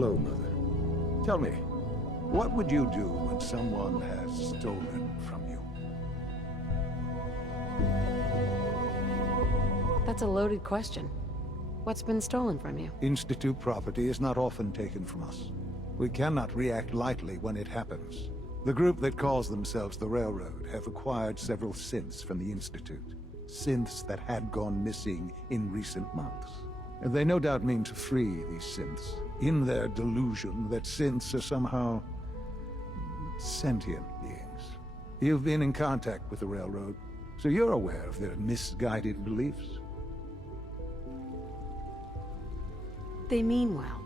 Hello, Mother. Tell me, what would you do when someone has stolen from you? That's a loaded question. What's been stolen from you? Institute property is not often taken from us. We cannot react lightly when it happens. The group that calls themselves the Railroad have acquired several synths from the Institute. Synths that had gone missing in recent months. And they no doubt mean to free these synths, in their delusion that synths are somehow sentient beings. You've been in contact with the Railroad, so you're aware of their misguided beliefs. They mean well.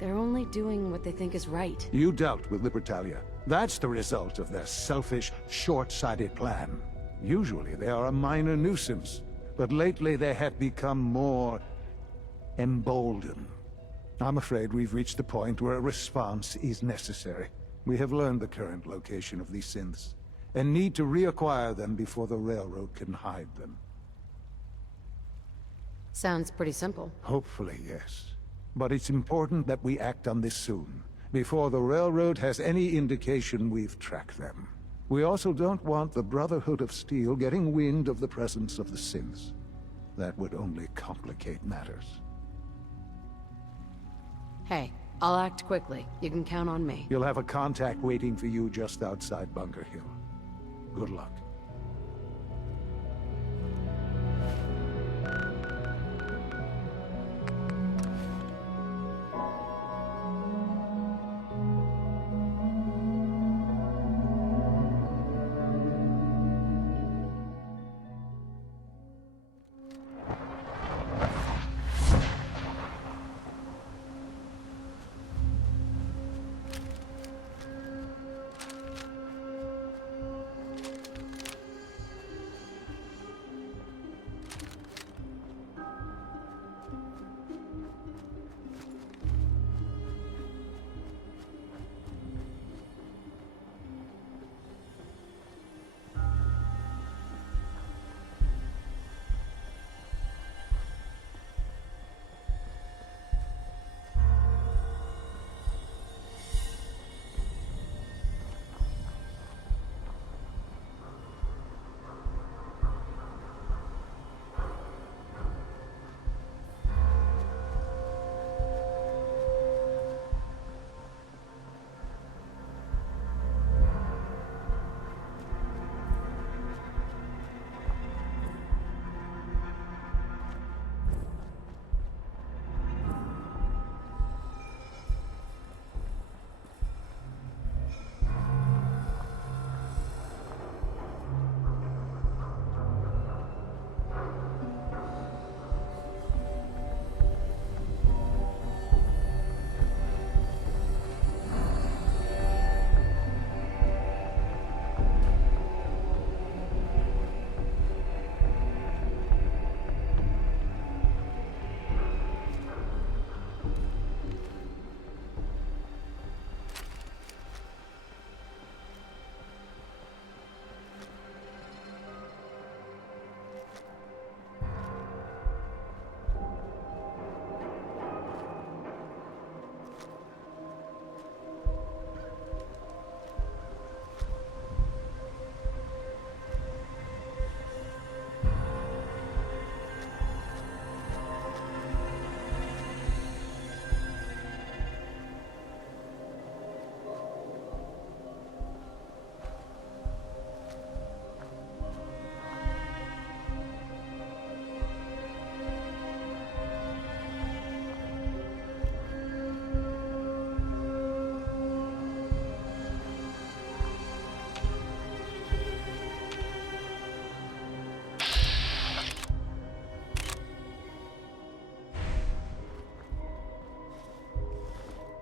They're only doing what they think is right. You dealt with Batalha. That's the result of their selfish, short-sighted plan. Usually they are a minor nuisance, but lately they have become more emboldened. I'm afraid we've reached the point where a response is necessary. We have learned the current location of these synths, and need to reacquire them before the Railroad can hide them. Sounds pretty simple. Hopefully, yes. But it's important that we act on this soon, before the Railroad has any indication we've tracked them. We also don't want the Brotherhood of Steel getting wind of the presence of the synths. That would only complicate matters. Hey, I'll act quickly. You can count on me. You'll have a contact waiting for you just outside Bunker Hill. Good luck.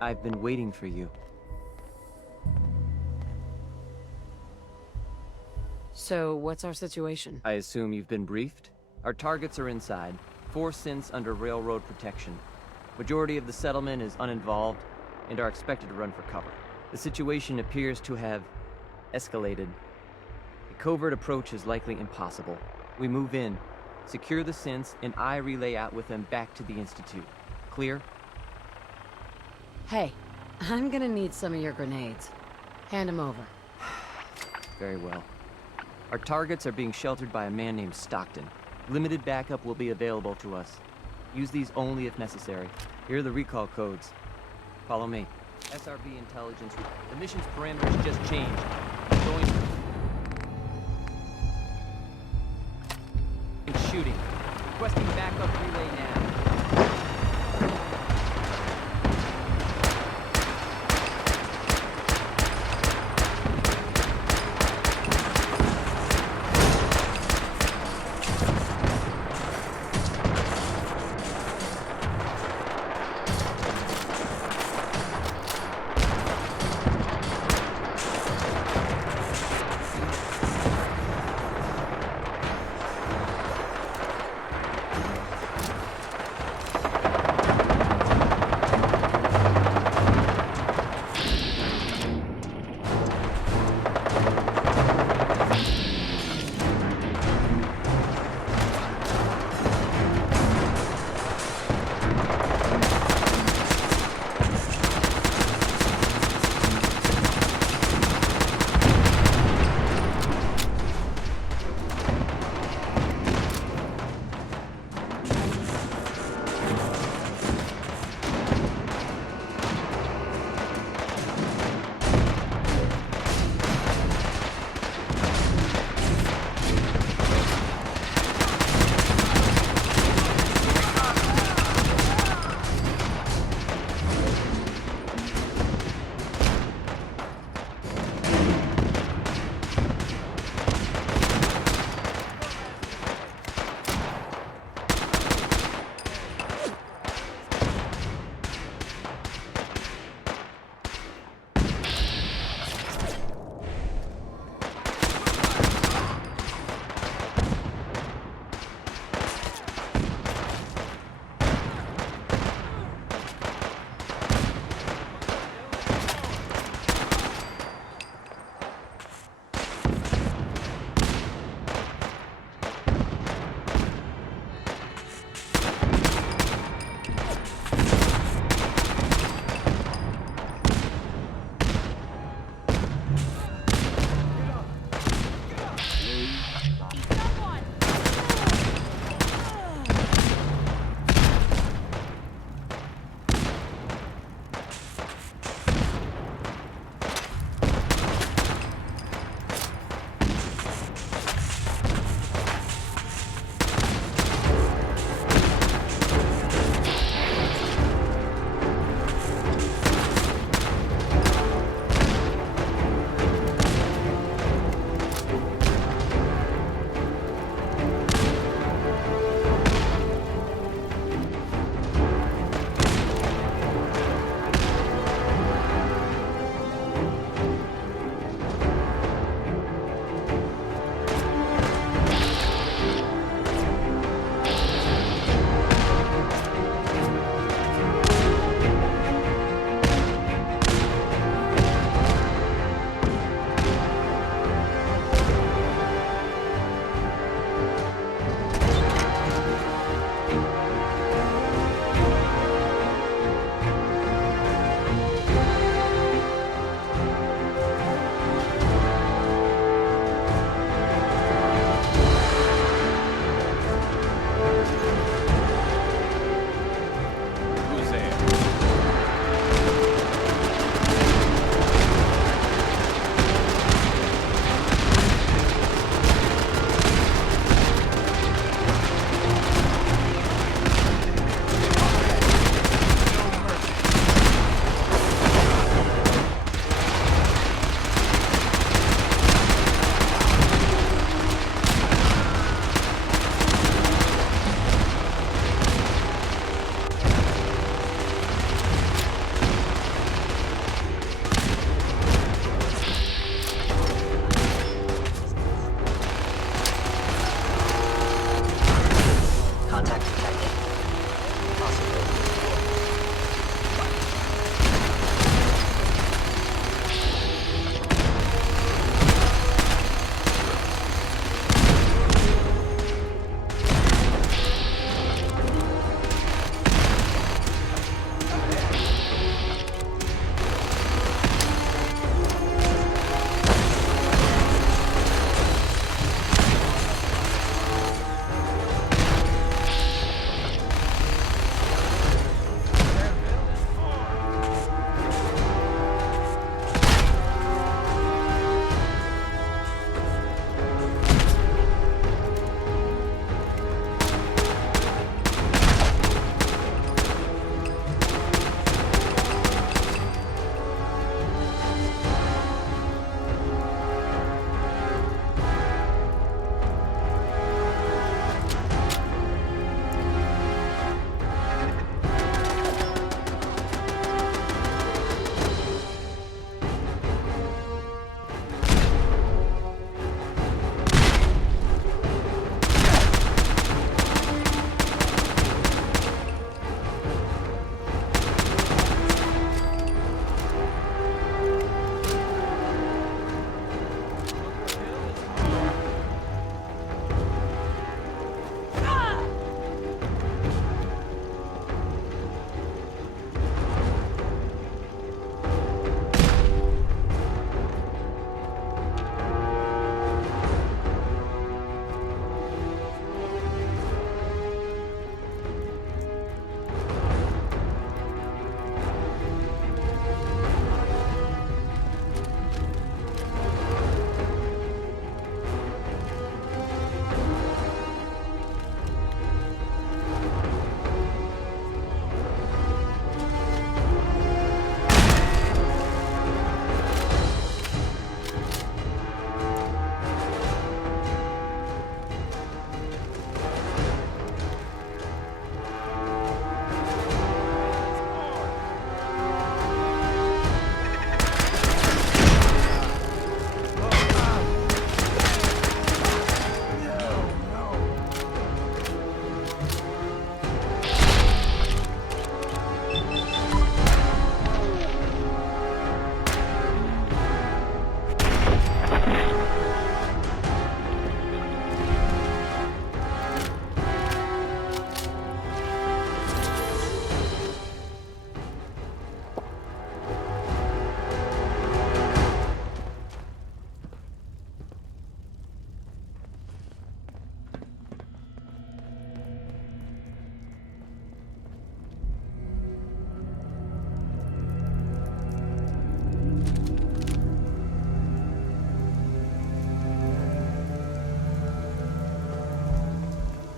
I've been waiting for you. So, what's our situation? I assume you've been briefed? Our targets are inside. 4 synths under railroad protection. Majority of the settlement is uninvolved and are expected to run for cover. The situation appears to have escalated. A covert approach is likely impossible. We move in, secure the synths, and I relay out with them back to the Institute. Clear? Hey, I'm gonna need some of your grenades. Hand them over. Very well. Our targets are being sheltered by a man named Stockton. Limited backup will be available to us. Use these only if necessary. Here are the recall codes. Follow me. SRB intelligence. The mission's parameters just changed. Going... shooting. Requesting backup relay now.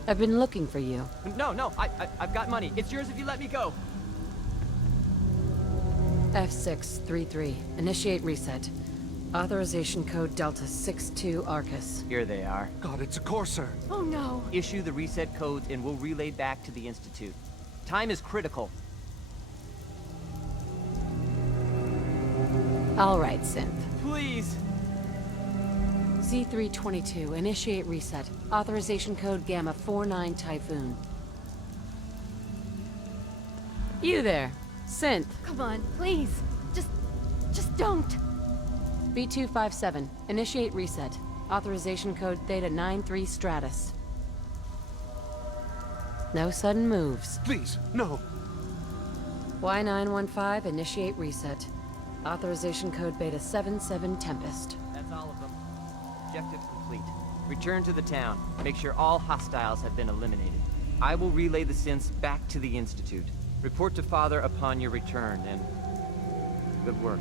I've been looking for you. No, I've got money. It's yours if you let me go. F633. Initiate reset. Authorization code Delta 62 Arcus. Here they are. God, it's a Corsair. Oh no! Issue the reset codes and we'll relay back to the Institute. Time is critical. All right, Synth. Please. Z322. Initiate reset. Authorization code Gamma 49 Typhoon. You there. Synth. Come on, please. Just don't. B257. Initiate reset. Authorization code Theta 93 Stratus. No sudden moves. Please, no. Y915. Initiate reset. Authorization code Beta 77 Tempest. That's all of them. Objective complete. Return to the town. Make sure all hostiles have been eliminated. I will relay the synths back to the Institute. Report to Father upon your return, and good work.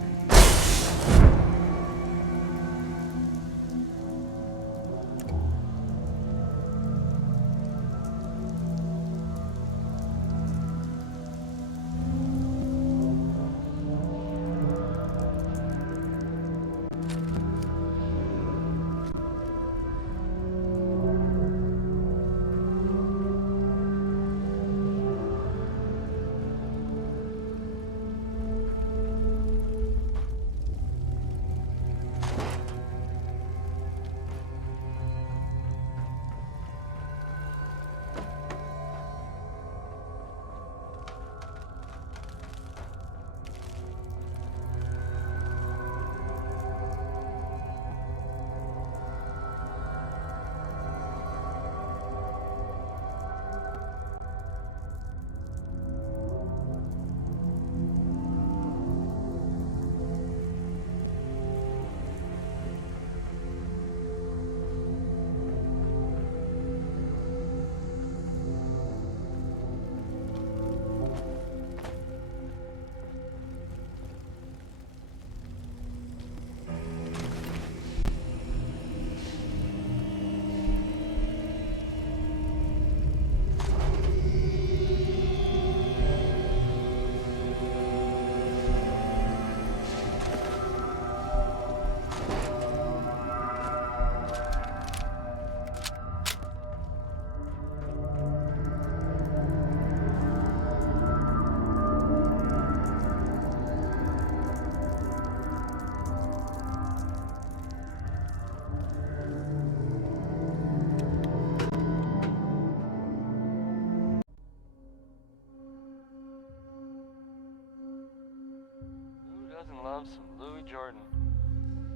Doesn't love some Louis Jordan.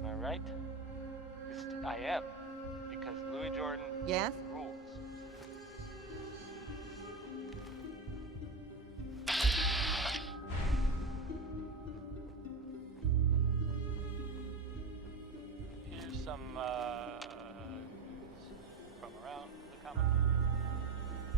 Am I right? I am. Because Louis Jordan Yes? rules. Here's some, from around the comic book.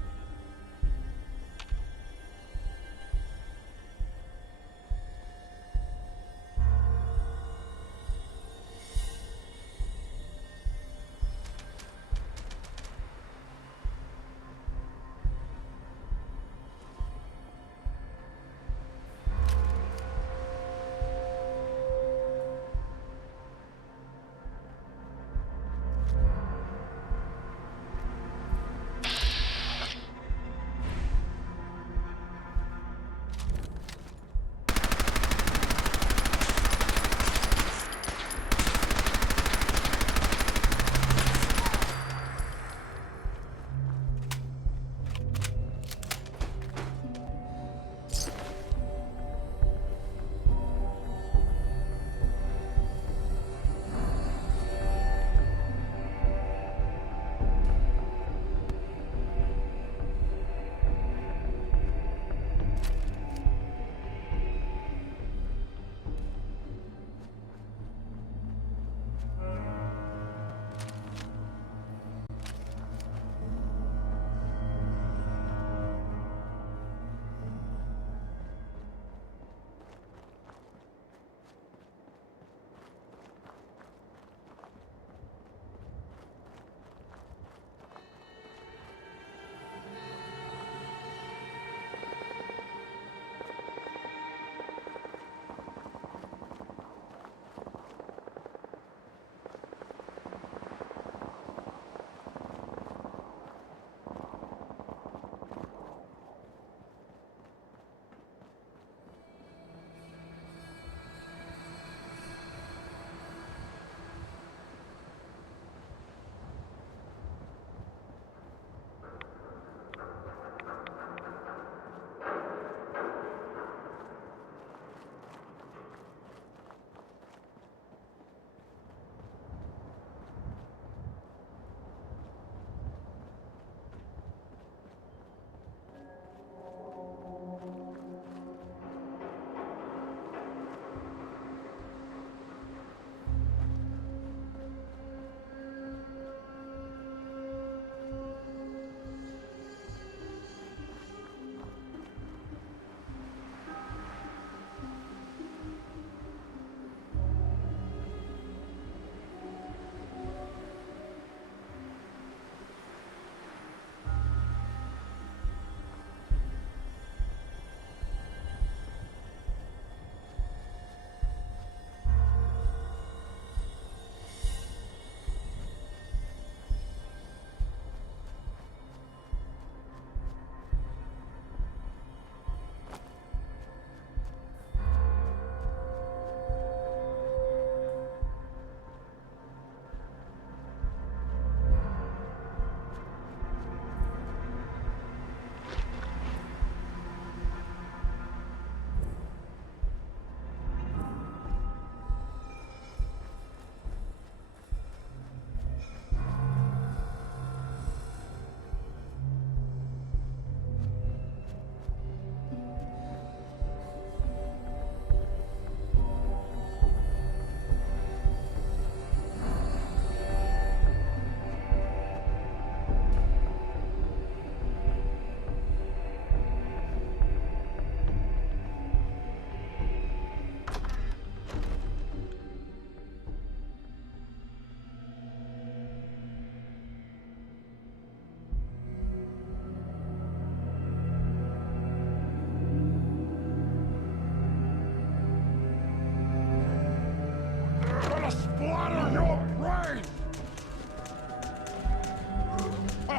out of your brain!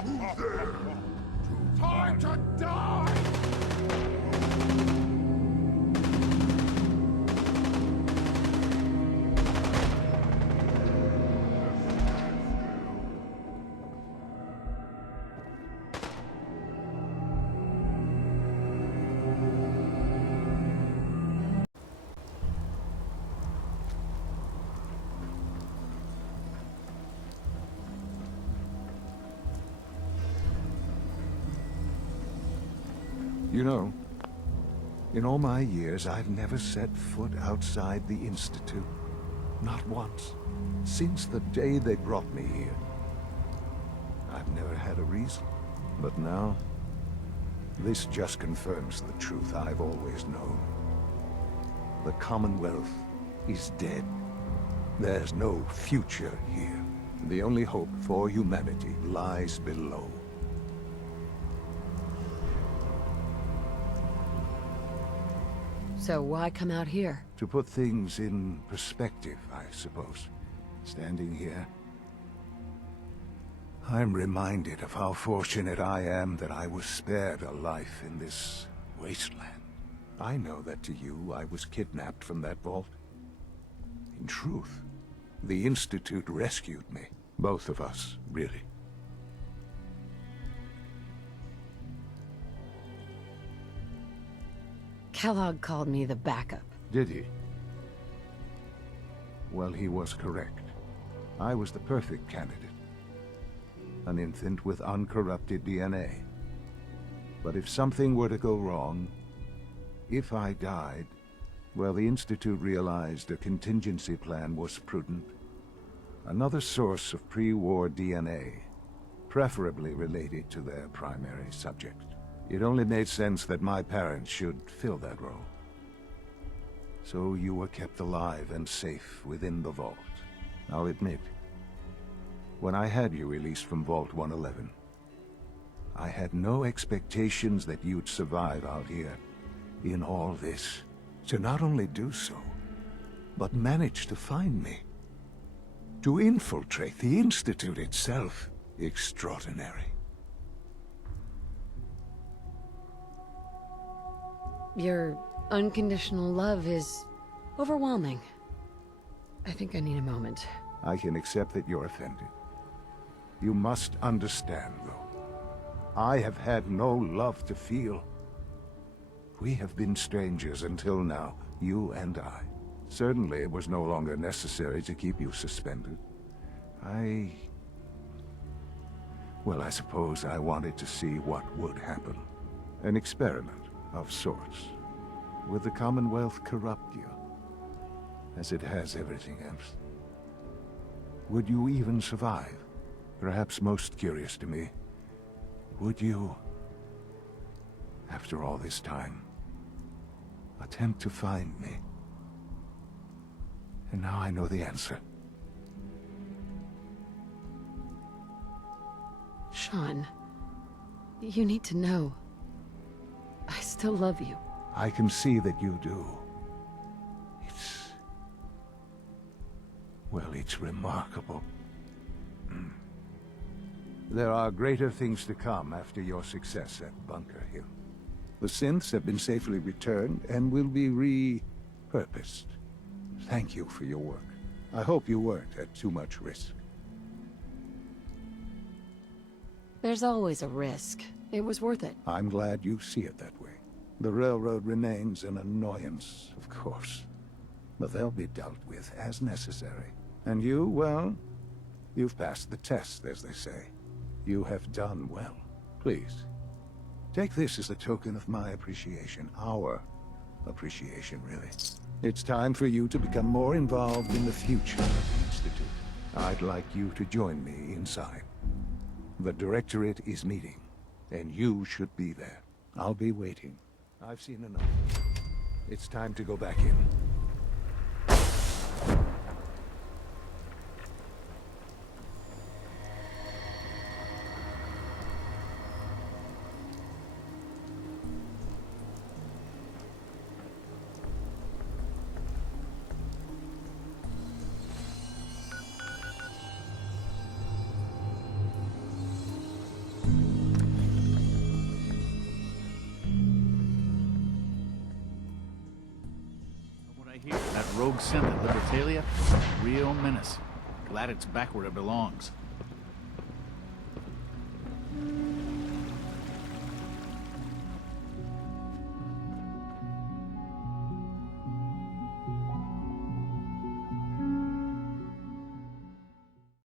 Who's there? Time to die! You know, in all my years, I've never set foot outside the Institute. Not once. Since the day they brought me here. I've never had a reason. But now, this just confirms the truth I've always known. The Commonwealth is dead. There's no future here. The only hope for humanity lies below. So why come out here? To put things in perspective, I suppose. Standing here, I'm reminded of how fortunate I am that I was spared a life in this wasteland. I know that to you, I was kidnapped from that vault. In truth, the Institute rescued me. Both of us, really. Kellogg called me the backup. Did he? Well, he was correct. I was the perfect candidate. An infant with uncorrupted DNA. But if something were to go wrong, if I died, well, the Institute realized a contingency plan was prudent. Another source of pre-war DNA, preferably related to their primary subject. It only made sense that my parents should fill that role. So you were kept alive and safe within the vault. I'll admit, when I had you released from Vault 111, I had no expectations that you'd survive out here in all this. To not only do so, but manage to find me. To infiltrate the Institute itself. Extraordinary. Your unconditional love is overwhelming. I think I need a moment. I can accept that you're offended. You must understand, though. I have had no love to feel. We have been strangers until now, you and I. Certainly it was no longer necessary to keep you suspended. Well, I suppose I wanted to see what would happen. An experiment of sorts. Would the Commonwealth corrupt you? As it has everything else? Would you even survive? Perhaps most curious to me, would you, after all this time, attempt to find me? And now I know the answer. Sean, you need to know. I still love you. I can see that you do. It's remarkable. There are greater things to come after your success at Bunker Hill. The synths have been safely returned and will be repurposed. Thank you for your work. I hope you weren't at too much risk. There's always a risk. It was worth it. I'm glad you see it that way. The railroad remains an annoyance, of course. But they'll be dealt with as necessary. And you, well, you've passed the test, as they say. You have done well. Please, take this as a token of my appreciation. Our appreciation, really. It's time for you to become more involved in the future of the Institute. I'd like you to join me inside. The Directorate is meeting, and you should be there. I'll be waiting. I've seen enough. It's time to go back in. rogue synth at Libertalia is a real menace. Glad it's back where it belongs.